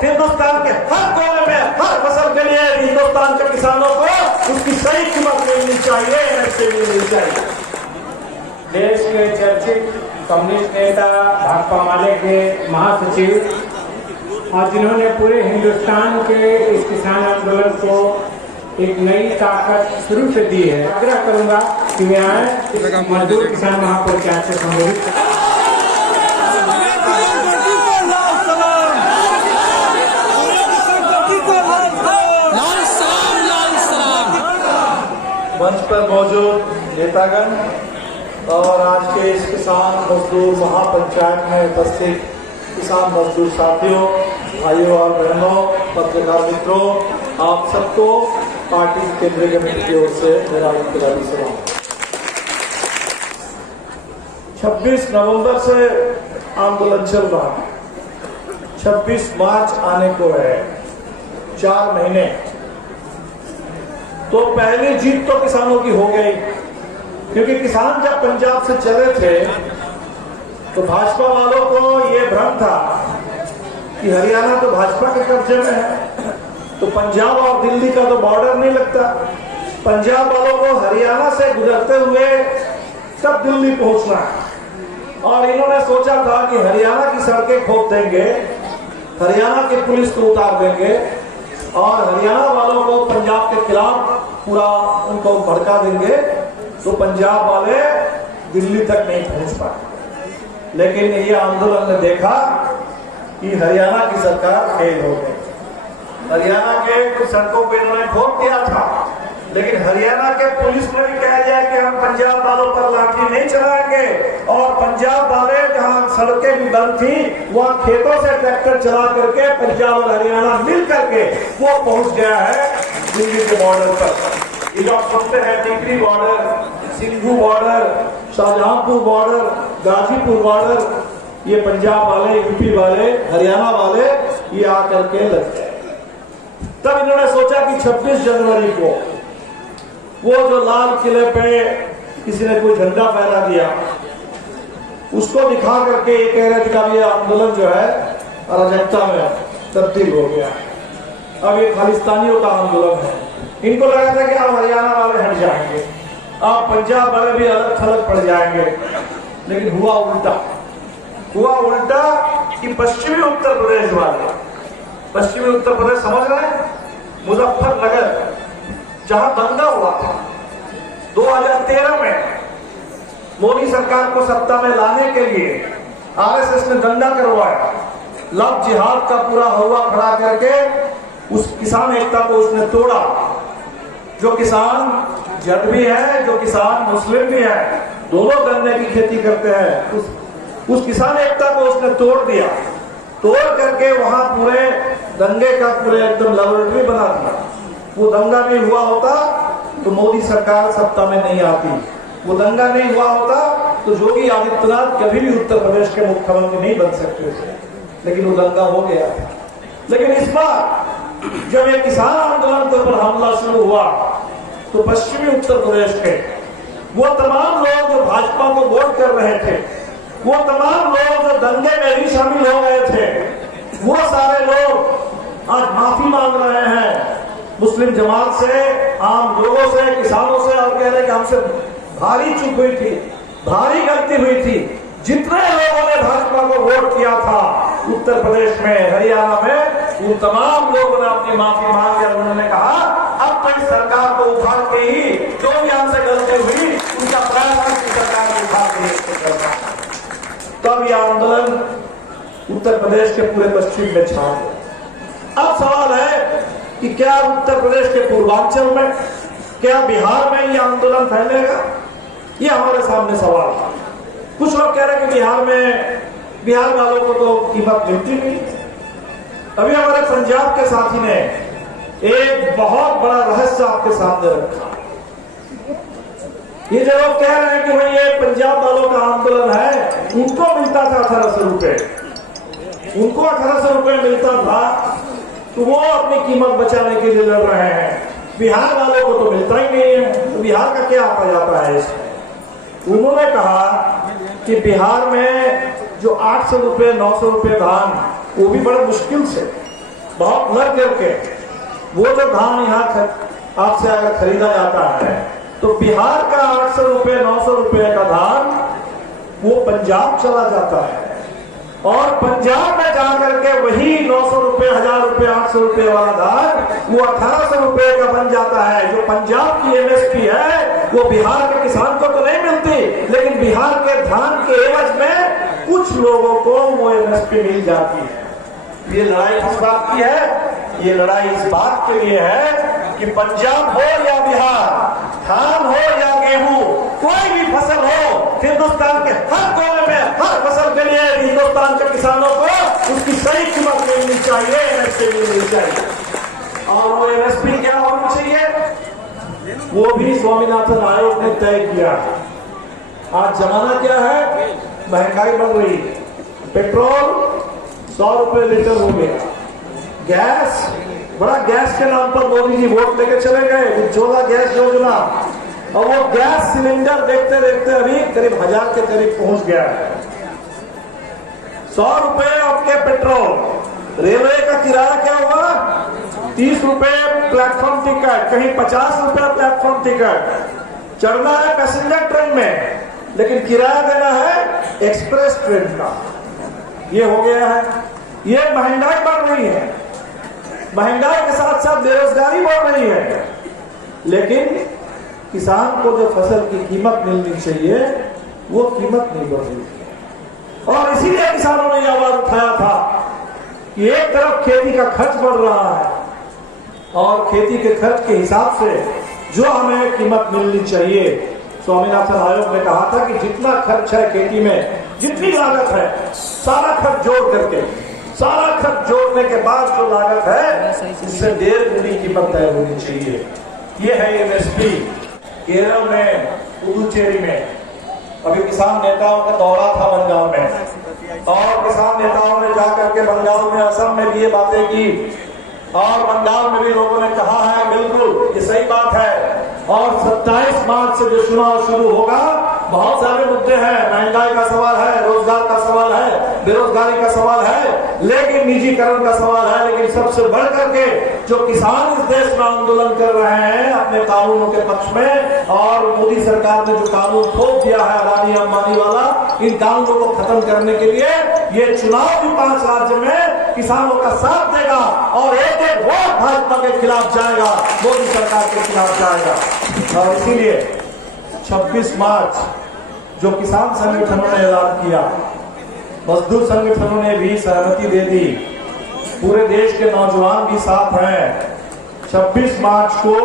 हिंदुस्तान के हर कोने में हर फसल के लिए हिंदुस्तान के किसानों को उसकी सही कीमत मिलनी चाहिए, ऐसे मिलनी चाहिए। देश के चर्चित कम्युनिस्ट नेता भाकपा माले के महासचिव और जिन्होंने पूरे हिंदुस्तान के इस किसान आंदोलन को एक नई ताकत शुरू से दी है, आग्रह करूंगा कि वे आए मजदूर किसान महापंचायत से संबोधित। मंच पर मौजूद नेतागण और आज के इस किसान मजदूर महापंचायत में उपस्थित किसान मजदूर साथियों, भाइयों और बहनों, पत्रकार मित्रों, आप सबको पार्टी केंद्रीय कमेटी की ओर से मेरा इंतजारी सलाम। 26 नवंबर से आंदोलन चल रहा है, 26 मार्च आने को है, 4 महीने। तो पहली जीत तो किसानों की हो गई, क्योंकि किसान जब पंजाब से चले थे तो भाजपा वालों को यह भ्रम था कि हरियाणा तो भाजपा के कब्जे में है, तो पंजाब और दिल्ली का तो बॉर्डर नहीं लगता। पंजाब वालों को हरियाणा से गुजरते हुए तब दिल्ली पहुंचना है, और इन्होंने सोचा था कि हरियाणा की सड़कें खोद देंगे, हरियाणा की पुलिस को उतार देंगे और हरियाणा वालों को पंजाब के खिलाफ पूरा उनको भड़का देंगे, तो पंजाब वाले दिल्ली तक नहीं पहुंच पाए। लेकिन ये आंदोलन ने देखा कि हरियाणा की सरकार फेल हो गई। हरियाणा के कुछ सड़कों को इन्होंने खोद दिया था, लेकिन हरियाणा के पुलिस ने भी कह दिया कि हम पंजाब वालों पर लाठी नहीं चलाएंगे, और पंजाब वाले जहां सड़कें भी बंद थी वहां खेतों से ट्रैक्टर चला करके पंजाब और हरियाणा मिल करके वो पहुंच गया है दिल्ली के बॉर्डर पर। ये आप सुनते हैं Tikri border, Singhu border, Shahjahanpur border, Ghazipur border, ये पंजाब वाले, यूपी वाले, हरियाणा वाले ये आकर के लग गए। तब इन्होंने सोचा कि 26 जनवरी को वो जो लाल किले पे किसी ने कोई झंडा फहरा दिया, उसको दिखा करके ये कह रहे थे कि ये आंदोलन जो है अराजकता में तब्दील हो गया, अब ये खालिस्तानियों का आंदोलन है। इनको लगा था कि अब हरियाणा वाले हट जाएंगे, अब पंजाब वाले भी अलग थलग पड़ जाएंगे, लेकिन हुआ उल्टा कि पश्चिमी उत्तर प्रदेश वाले, पश्चिमी उत्तर प्रदेश समझ रहे हैं, मुजफ्फरनगर जहां दंगा हुआ था 2013 में, मोदी सरकार को सत्ता में लाने के लिए आरएसएस ने दंगा करवाया, लव जिहाद का पूरा हवा खड़ा करके उस किसान एकता को उसने तोड़ा। जो किसान जट भी है, जो किसान मुस्लिम भी है, दोनों गन्ने की खेती करते हैं, उस किसान एकता को उसने तोड़ दिया। तोड़ करके वहां पूरे दंगे का पूरे एकदम लेबोरेटरी बना दिया। वो दंगा नहीं हुआ होता तो मोदी सरकार सत्ता में नहीं आती, वो दंगा नहीं हुआ होता तो योगी आदित्यनाथ कभी भी उत्तर प्रदेश के मुख्यमंत्री नहीं बन सकते थे, लेकिन वो दंगा हो गया था। लेकिन इस बार जब ये किसान आंदोलन के ऊपर हमला शुरू हुआ तो पश्चिमी उत्तर प्रदेश के वो तमाम लोग जो भाजपा को वोट कर रहे थे, वो तमाम लोग जो दंगे में भी शामिल हो गए थे, वो सारे लोग आज माफी मांग रहे हैं मुस्लिम जमात से, आम लोगों से, किसानों से, और कह रहे कि हमसे भारी चूक हुई थी, भारी गलती हुई थी। जितने लोगों ने भाजपा को वोट किया था उत्तर प्रदेश में, हरियाणा में, उन तमाम लोगों ने अपनी माफी मांग लिया। उन्होंने कहा अब तो इस सरकार को उखाड़ के ही जो भी हमसे गलती हुई उनका प्रयास सरकार को उखाड़ के। तब यह आंदोलन उत्तर प्रदेश के पूरे पश्चिम में छा गया। अब सवाल है कि क्या उत्तर प्रदेश के पूर्वांचल में, क्या बिहार में यह आंदोलन फैलेगा? ये हमारे सामने सवाल है। कुछ लोग कह रहे हैं कि बिहार वालों को तो कीमत मिलती नहीं। अभी हमारे पंजाब के साथी ने एक बहुत बड़ा रहस्य आपके सामने रखा। ये जो लोग कह रहे हैं कि भाई ये पंजाब वालों का आंदोलन है, उनको मिलता था 1800 रुपए, उनको 1800 रुपए मिलता था, तो वो अपनी कीमत बचाने के लिए लड़ रहे हैं। बिहार वालों को तो मिलता ही नहीं है, तो बिहार का क्या आता जाता है इसमें? उन्होंने कहा कि बिहार में जो 800 रुपए 900 रुपए धान, वो भी बड़े मुश्किल से लग करके वो जो धान यहाँ आपसे अगर खरीदा जाता है तो बिहार का 800 रुपये 900 रुपये का धान वो पंजाब चला जाता है और पंजाब में जाकर के वही 900 रुपये 1000 रुपये 800 रुपये वाला धान वो 1800 रुपये का बन जाता है। जो पंजाब की एमएसपी है वो बिहार के किसान को तो नहीं मिलती, लेकिन बिहार के धान के एवज में कुछ लोगों को वो एमएसपी मिल जाती है। ये लड़ाई किस बात की है? ये लड़ाई इस बात के लिए है कि पंजाब हो या बिहार, धान हो या गेहूं, कोई भी फसल हो, हिंदुस्तान के हर कोने में हर फसल के लिए हिंदुस्तान के किसानों को उसकी सही कीमत मिलनी चाहिए, एमएसपी मिलनी चाहिए। और वो एमएसपी क्या होनी चाहिए वो भी स्वामीनाथन आयोग ने तय किया। आज जमाना क्या है? महंगाई बढ़ रही है, पेट्रोल 100 रुपए लीटर हो गया, गैस बड़ा गैस के नाम पर मोदी जी वोट लेके चले गए, उज्ज्वला गैस योजना, और वो गैस सिलेंडर देखते देखते अभी करीब 1000 के करीब पहुंच गया है। 100 रुपए आपके पेट्रोल। रेलवे का किराया क्या हुआ? 30 रुपए प्लेटफॉर्म टिकट, कहीं 50 रुपए प्लेटफॉर्म टिकट। चढ़ना है पैसेंजर ट्रेन में, लेकिन किराया देना है एक्सप्रेस ट्रेन का। ये हो गया है। ये महंगाई बढ़ रही है, महंगाई के साथ साथ बेरोजगारी बढ़ रही है, लेकिन किसान को जो फसल की कीमत मिलनी चाहिए वो कीमत नहीं बढ़ रही है। और इसीलिए किसानों ने यह आवाज उठाया था कि एक तरफ खेती का खर्च बढ़ रहा है और खेती के खर्च के हिसाब से जो हमें कीमत मिलनी चाहिए, स्वामीनाथन आयोग ने कहा था कि जितना खर्च है खेती में, जितनी लागत है, सारा खर्च जोड़ करके, सारा खर्च जोड़ने के बाद जो लागत है इससे 1.5 गुनी कीमत तय होनी चाहिए। ये है एमएसपी। केरल में, पुदुचेरी में अभी किसान नेताओं का दौरा था बंगाल में, और किसान नेताओं ने जाकर के बंगाल में, असम में भी ये बातें की, और बंगाल में भी लोगों ने कहा है बिल्कुल ये सही बात है। और 27 मार्च से जो चुनाव शुरू होगा, बहुत सारे मुद्दे हैं, महंगाई का सवाल है, रोजगार का सवाल है, बेरोजगारी का सवाल है, लेकिन निजीकरण का सवाल है, लेकिन सबसे बढ़ करके जो किसान इस देश में आंदोलन कर रहे हैं अपने कानूनों के पक्ष में, और मोदी सरकार ने जो कानून थोप दिया है अदानी अंबानी वाला, इन कानूनों को खत्म करने के लिए ये चुनाव भी 5 राज्य में किसानों का साथ देगा और एक एक वोट भाजपा के खिलाफ जाएगा, मोदी सरकार के खिलाफ जाएगा। और इसीलिए 26 मार्च जो किसान संगठनों ने ऐलान किया, मजदूर संगठनों ने भी सहमति दे दी, पूरे देश के नौजवान भी साथ हैं। 26 मार्च को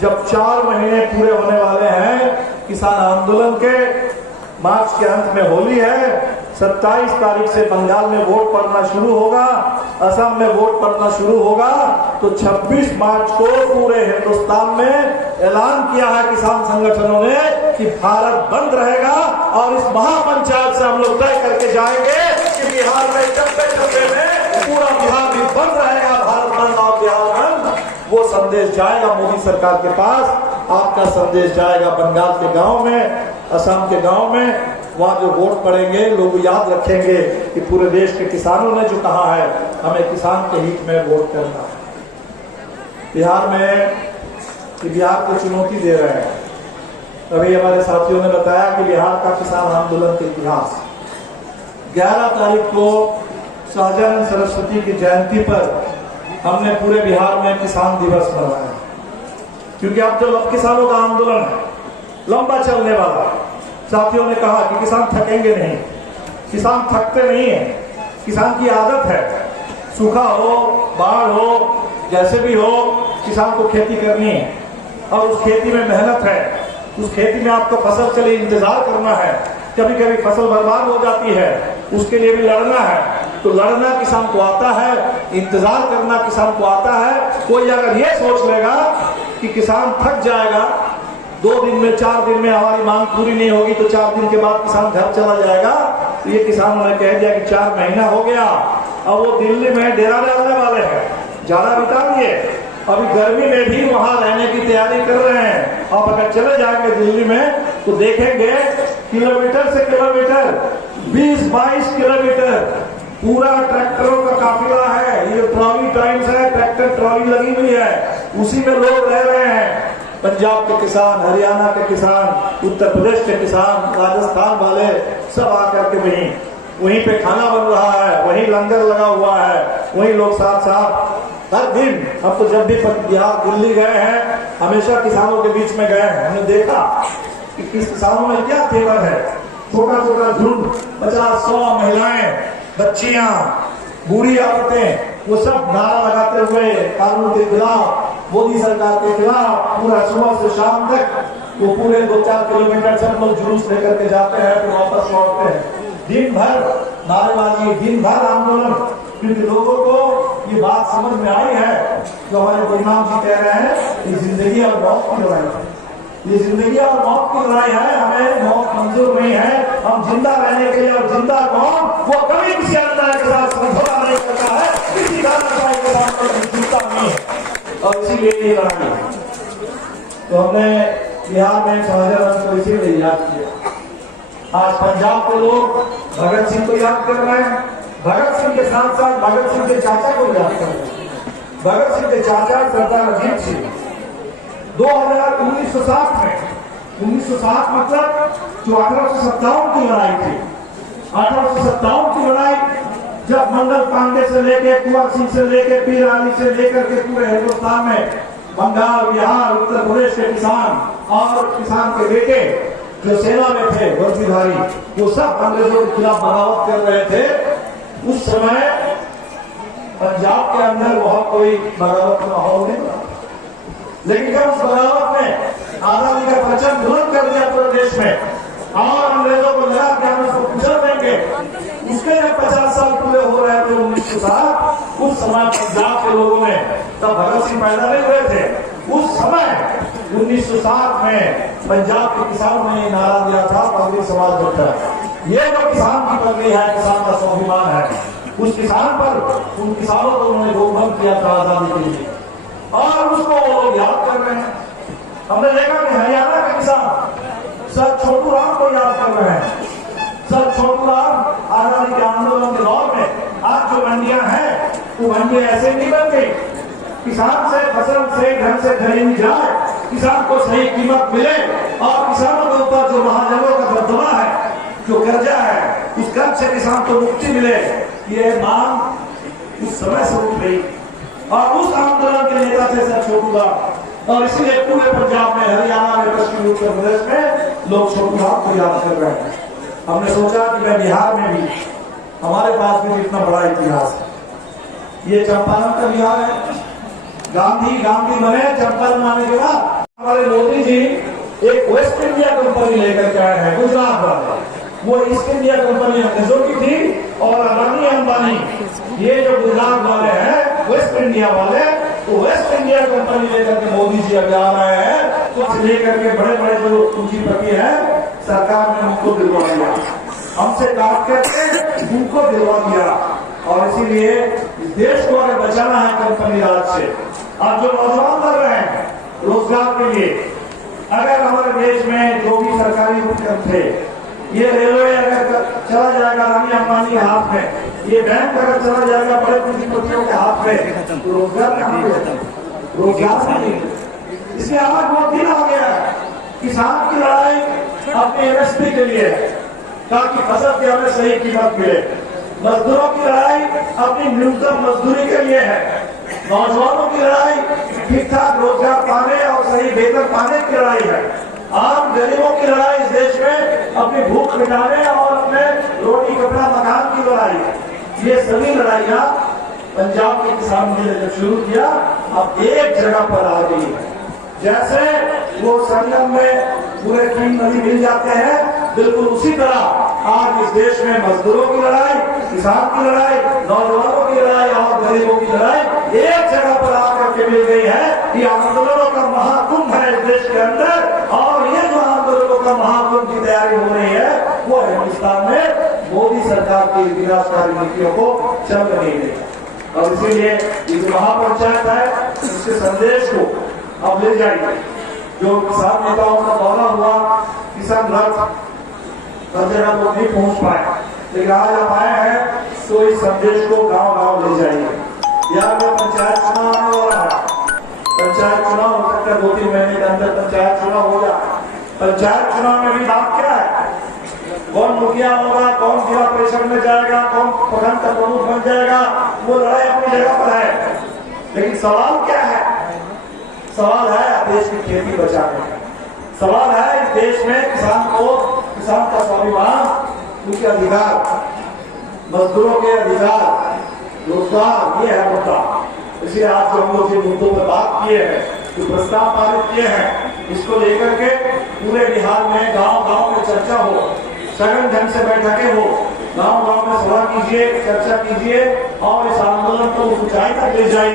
जब 4 महीने पूरे होने वाले हैं किसान आंदोलन के, मार्च के अंत में होली है, 27 तारीख से बंगाल में वोट पड़ना शुरू होगा, असम में वोट पड़ना शुरू होगा, तो 26 मार्च को पूरे हिंदुस्तान में ऐलान किया है किसान संगठनों ने कि भारत बंद रहेगा। और इस महापंचायत से हम लोग तय करके जाएंगे कि बिहार में डब्बे में पूरा बिहार भी बंद रहेगा, भारत बंद और बिहार बंद। वो संदेश जाएगा मोदी सरकार के पास, आपका संदेश जाएगा बंगाल के गांव में, असम के गांव में, वहां जो वोट पड़ेंगे लोग याद रखेंगे कि पूरे देश के किसानों ने जो कहा है हमें किसान के हित में वोट करना है। बिहार में बिहार को चुनौती दे रहे हैं। अभी हमारे साथियों ने बताया कि बिहार का किसान आंदोलन का इतिहास, 11 तारीख को शाहजान सरस्वती की जयंती पर हमने पूरे बिहार में किसान दिवस मनाया, क्योंकि अब जो किसानों का आंदोलन है लंबा चलने वाला। साथियों ने कहा कि किसान थकेंगे नहीं, किसान थकते नहीं है, किसान की आदत है, सूखा हो, बाढ़ हो, जैसे भी हो, किसान को खेती करनी है और उस खेती में मेहनत है, उस खेती में आपको फसल के लिए इंतजार करना है, कभी कभी फसल बर्बाद हो जाती है, उसके लिए भी लड़ना है। तो लड़ना किसान को आता है, इंतजार करना किसान को आता है। कोई अगर ये सोच लेगा कि किसान थक जाएगा, 2 दिन में 4 दिन में हमारी मांग पूरी नहीं होगी तो 4 दिन के बाद किसान घर चला जाएगा, तो ये किसानों ने कह दिया कि 4 महीना हो गया, अब वो दिल्ली में डेरा डालने वाले हैं, ज्यादा बिता दिए, अभी गर्मी में भी वहां रहने की तैयारी कर रहे हैं। आप अगर चले जाएंगे दिल्ली में तो देखेंगे किलोमीटर से किलोमीटर, 20-22 किलोमीटर पूरा ट्रैक्टरों का काफिला है, ये ट्रॉली टाइम्स है, ट्रैक्टर ट्रॉली लगी हुई है, उसी में लोग रह रहे हैं। पंजाब के किसान, हरियाणा के किसान, उत्तर प्रदेश के किसान, राजस्थान वाले सब आकर के वहीं पे खाना बन रहा है, वहीं लंगर लगा हुआ है, वहीं लोग साथ साथ हर दिन। हम तो जब भी बिहार दिल्ली गए हैं हमेशा किसानों के बीच में गए हैं, हमने देखा कि किसानों में क्या तेवर है। छोटा छोटा झुंड, 50-100 महिलाएं, बच्चियां, बूढ़ी औरतें, वो सब नारा लगाते हुए कानून के खिलाफ, मोदी सरकार के खिलाफ पूरा सुबह से शाम तक वो पूरे 2-4 किलोमीटर सब लोग जुलूस लेकर के जाते हैं, फिर वापस लौटते हैं। दिन भर नारेबाजी, दिन भर आंदोलन, क्योंकि लोगों को ये बात समझ में आई है जो हमारे गुरुनाम जी कह रहे हैं, ये जिंदगी और मौत की लड़ाई है, ये जिंदगी और मौत की लड़ाई है। हमें मौत मंजूर नहीं है, हम जिंदा रहने के लिए, और जिंदा कौन, वो कभी किसी अन्याय के साथ समझौता नहीं करता है, किसी अन्याय के साथ जुड़ता नहीं है, और इसीलिए ये लड़ाई है। तो हमने बिहार में शाहजहां को इसीलिए याद किया। आज पंजाब के लोग भगत सिंह को याद कर रहे हैं, भगत सिंह के साथ साथ भगत सिंह के चाचा को याद कर रहे हैं। भगत सिंह के चाचा सरदार अजीत सिंह 1907 में, 1907 मतलब जो 1857 की लड़ाई थी, 1857 की लड़ाई, जब मंगल पांडे से लेके, कुंवर सिंह से लेके, पीर अली से लेकर के पूरे हिंदुस्तान में बंगाल, बिहार, उत्तर प्रदेश के किसान और किसान के बेटे जो सेना में थे, वर्दीधारी, वो सब अंग्रेजों के खिलाफ बगावत कर रहे थे। उस समय पंजाब के अंदर बहुत कोई बगावत का माहौल नहीं था, लेकिन जब उस बगावत में आजादी का परचम बुलंद कर दिया पूरे देश में और अंग्रेजों को लगा कि हम उसको कुचल देंगे, उसके जब 50 साल पूरे हो रहे थे 1907, उस समय पंजाब के लोगों ने, तब भगत सिंह पैदा नहीं हुए थे, उस समय 1907 में पंजाब के किसानों ने नारा दिया था, पगड़ी समाज रखकर। ये जो किसान की पगड़ी है, किसान का स्वाभिमान है, उस किसान पर, उन किसानों को उन्होंने गोबंद किया था आजादी के लिए, और उसको वो लोग याद कर रहे हैं। हमने देखा कि हरियाणा के किसान सर छोटू राम को याद कर रहे हैं। सर छोटू राम आजादी के आंदोलन के दौर में आज जो मंडियां हैं, वो मंडियां ऐसे नहीं बन गई। किसान से फसल से ढंग से खरीदी जाए, किसान को सही कीमत मिले, और किसानों के ऊपर जो महाजनों का दबदबा है, जो कर्जा है, उस कर्ज से किसान को मुक्ति मिले, ये मांग उस समय से उठ गई, और उस आंदोलन के नेता थे सर छोटू राम। और इसीलिए पूरे पंजाब में, हरियाणा में, पश्चिमी उत्तर प्रदेश में लोग छोटू राम को याद कर रहे हैं। हमने सोचा कि मैं बिहार में भी, हमारे पास भी इतना बड़ा इतिहास है, ये चंपारण का बिहार है। गांधी बने, चंपारण आने के बाद हमारे मोदी जी एक वेस्ट इंडिया कंपनी लेकर के आए हैं, गुजरात वाले। वो ईस्ट इंडिया कंपनी अंग्रेजों की थी, और अदानी अंबानी ये जो गुजरात वाले हैं, वेस्ट इंडिया वाले, तो वेस्ट इंडिया कंपनी लेकर के मोदी जी अभी आ रहे हैं। तो लेकर के बड़े बड़े जो पूंजीपति हैं, सरकार ने उनको दिलवा दिया, हमसे काट करके उनको दिलवा दिया, और इसीलिए इस देश को अगर बचाना है कंपनी राज से, अब जो नौजवान लग रहे हैं रोजगार के लिए, अगर हमारे देश में जो भी सरकारी उपक्रम थे, ये रेलवे अगर चला जाएगा अदानी अंबानी के हाथ में, ये बैंक अगर चला जाएगा बड़े पूंजीपतियों के हाथ में, तो रोजगार कहाँ पे? रोजगार नहीं। इसलिए आज बहुत दिन आ गया है, किसान की लड़ाई अपने एमएसपी के लिए, ताकि फसल की हमें सही कीमत मिले। मजदूरों की लड़ाई अपनी न्यूनतम मजदूरी के लिए है। नौजवानों की लड़ाई ठीक ठाक रोजगार पाने और सही वेतन पाने की लड़ाई है। आम गरीबों की लड़ाई इस देश में अपनी भूख मिटाने और अपने रोटी कपड़ा मकान की लड़ाई है। ये सभी लड़ाइयाँ पंजाब के किसानों ने जब शुरू किया, अब एक जगह पर आ गई है। जैसे वो संगम में पूरे 3 नदी मिल जाते हैं, बिल्कुल उसी तरह आज इस देश में मजदूरों की लड़ाई, किसान की लड़ाई, नौजवानों की लड़ाई और गरीबों की लड़ाई एक जगह पर आकर के मिल गई है। ये आंदोलनों का महाकुंभ है इस देश के अंदर, और ये जो आंदोलनों का महाकुंभ की तैयारी हो रही है, वो हिंदुस्तान में मोदी सरकार की विनाशकारी नीतियों को चल नहीं रही। और इसीलिए ये जो महापंचायत है, उसके संदेश को अब ले जाइए। जो किसान नेताओं का दौरा हुआ, किसान रथ हर जगह को नहीं पहुंच पाए, लेकिन आज आप आए हैं तो इस संदेश को गांव-गांव ले जाइए। बिहार में पंचायत चुनाव आने वाला है। पंचायत चुनाव हो सकता है 2-3 महीने के अंदर पंचायत चुनाव हो जाए। पंचायत चुनाव में भी बात क्या है? कौन मुखिया होगा, कौन जिला परिषद में जाएगा, कौन प्रखंड का प्रमुख बन जाएगा, वो लड़ाई अपनी जगह पर है। लेकिन सवाल क्या है? सवाल है देश की खेती बचाने का। सवाल है इस देश में किसान का स्वाभिमान, उनके अधिकार, मजदूरों के अधिकार, रोजगार, ये है मुद्दा। इसलिए आज जो हम लोग जिन मुद्दों पर बात किए हैं, जो प्रस्ताव पारित किए हैं, इसको लेकर के पूरे बिहार में गांव-गांव में चर्चा हो, सघन ढंग से बैठकें हो, गांव-गांव में सभा कीजिए, चर्चा कीजिए और इस आंदोलन को ऊंचाई तक ले जाइए।